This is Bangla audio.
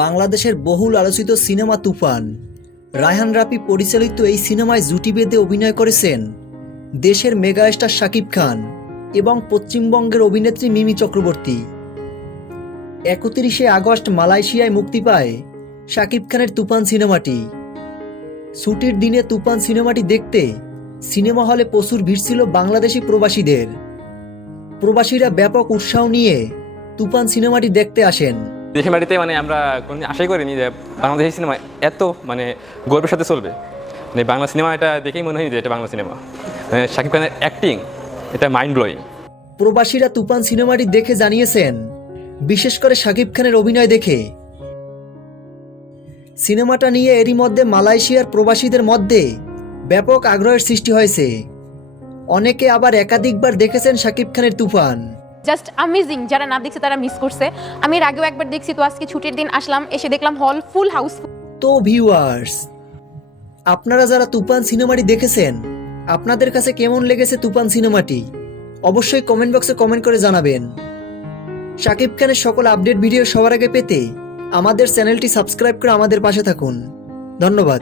বাংলাদেশের বহুল আলোচিত সিনেমা তুফান। রায়হান রাফি পরিচালিত এই সিনেমায় জুটি বেঁধে অভিনয় করেছেন দেশের মেগাস্টার শাকিব খান এবং পশ্চিমবঙ্গের অভিনেত্রী মিমি চক্রবর্তী। একত্রিশে আগস্ট মালয়েশিয়ায় মুক্তি পায় শাকিব খানের তুফান সিনেমাটি। ছুটির দিনে তুফান সিনেমাটি দেখতে সিনেমা হলে প্রচুর ভিড় ছিল বাংলাদেশি প্রবাসীদের। প্রবাসীরা ব্যাপক উৎসাহ নিয়ে তুফান সিনেমাটি দেখতে আসেন। দেশের বাড়িতে মানে আমরা কোনোদিন আশাই করিনি যে বাংলাদেশি সিনেমা এত মানে গর্বের সাথে চলবে। মানে বাংলা সিনেমা এটা দেখেই মনে হয়নি যে এটা বাংলা সিনেমা। মানে শাকিব খানের অ্যাক্টিং এটা মাইন্ড ব্লোয়িং প্রবাসীরা তুফান সিনেমাটি দেখে জানিয়েছেন, বিশেষ করে শাকিব খানের অভিনয় দেখে। সিনেমাটা নিয়ে এরই মধ্যে মালয়েশিয়ার প্রবাসীদের মধ্যে ব্যাপক আগ্রহের সৃষ্টি হয়েছে। অনেকে আবার একাধিকবার দেখেছেন শাকিব খানের তুফান। জাস্ট অ্যামেজিং যারা না দেখছে তারা মিস করছে। আমি এর আগেও একবার দেখছি, তো আজকে ছুটির দিন আসলাম, এসে দেখলাম হল ফুল হাউস তো ভিউয়ার্স আপনারা যারা তুফান সিনেমাটি দেখেছেন, আপনাদের কাছে কেমন লেগেছে তুফান সিনেমাটি? অবশ্যই কমেন্ট বক্সে কমেন্ট করে জানাবেন। শাকিব খানের সকল আপডেট ভিডিও সবার আগে পেতে আমাদের চ্যানেলটি সাবস্ক্রাইব করে আমাদের পাশে থাকুন। ধন্যবাদ।